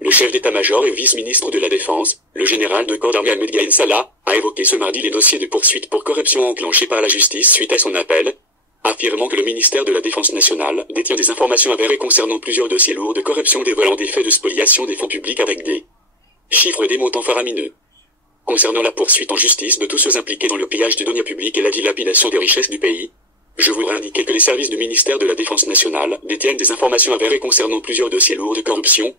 le chef d'état-major et vice-ministre de la Défense, le général de corps d'armée Ahmed Gaïn Salah, a évoqué ce mardi les dossiers de poursuite pour corruption enclenchés par la justice suite à son appel, affirmant que le ministère de la Défense nationale détient des informations avérées concernant plusieurs dossiers lourds de corruption dévoilant des faits de spoliation des fonds publics avec des chiffres et des montants faramineux. Concernant la poursuite en justice de tous ceux impliqués dans le pillage des deniers publics et la dilapidation des richesses du pays, je voudrais indiquer que les services du ministère de la Défense nationale détiennent des informations avérées concernant plusieurs dossiers lourds de corruption,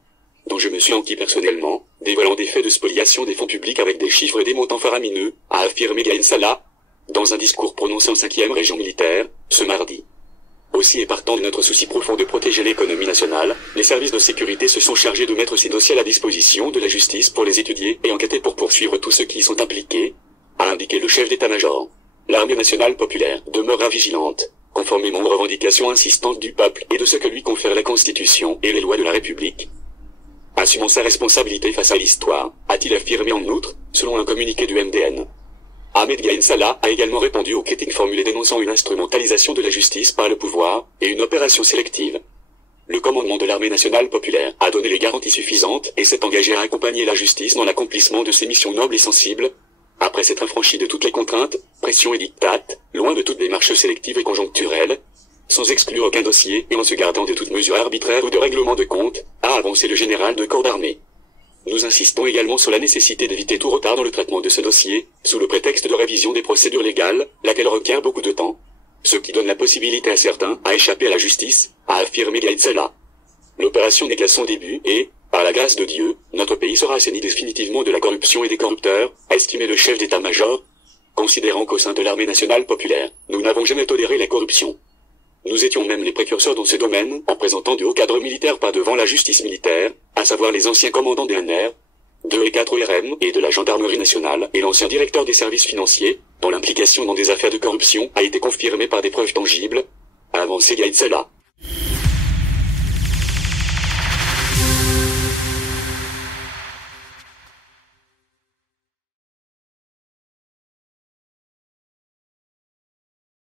dont je me suis enquis personnellement, dévoilant des faits de spoliation des fonds publics avec des chiffres et des montants faramineux, a affirmé Gaïn Salah, dans un discours prononcé en 5e région militaire, ce mardi. Aussi et partant de notre souci profond de protéger l'économie nationale, les services de sécurité se sont chargés de mettre ces dossiers à la disposition de la justice pour les étudier et enquêter pour poursuivre tous ceux qui y sont impliqués, a indiqué le chef d'état-major. L'armée nationale populaire demeurera vigilante, conformément aux revendications insistantes du peuple et de ce que lui confère la Constitution et les lois de la République. Assumant sa responsabilité face à l'histoire, a-t-il affirmé en outre, selon un communiqué du MDN. Ahmed Gaïn Salah a également répondu aux critiques formulées dénonçant une instrumentalisation de la justice par le pouvoir et une opération sélective. Le commandement de l'armée nationale populaire a donné les garanties suffisantes et s'est engagé à accompagner la justice dans l'accomplissement de ses missions nobles et sensibles, après s'être affranchi de toutes les contraintes, pressions et dictates, loin de toute démarche sélective et conjoncturelle, sans exclure aucun dossier et en se gardant de toute mesure arbitraire ou de règlement de compte, a avancé le général de corps d'armée. Nous insistons également sur la nécessité d'éviter tout retard dans le traitement de ce dossier, sous le prétexte de révision des procédures légales, laquelle requiert beaucoup de temps, ce qui donne la possibilité à certains à échapper à la justice, a affirmé Gaïn Salah. L'opération n'est qu'à son début et, par la grâce de Dieu, notre pays sera assaini définitivement de la corruption et des corrupteurs, a estimé le chef d'état-major, considérant qu'au sein de l'armée nationale populaire, nous n'avons jamais toléré la corruption. Nous étions même les précurseurs dans ce domaine, en présentant de hauts cadres militaires pas devant la justice militaire, à savoir les anciens commandants des NR, 2 et 4 ORM et de la gendarmerie nationale, et l'ancien directeur des services financiers, dont l'implication dans des affaires de corruption a été confirmée par des preuves tangibles, a avancé Gaïn Salah.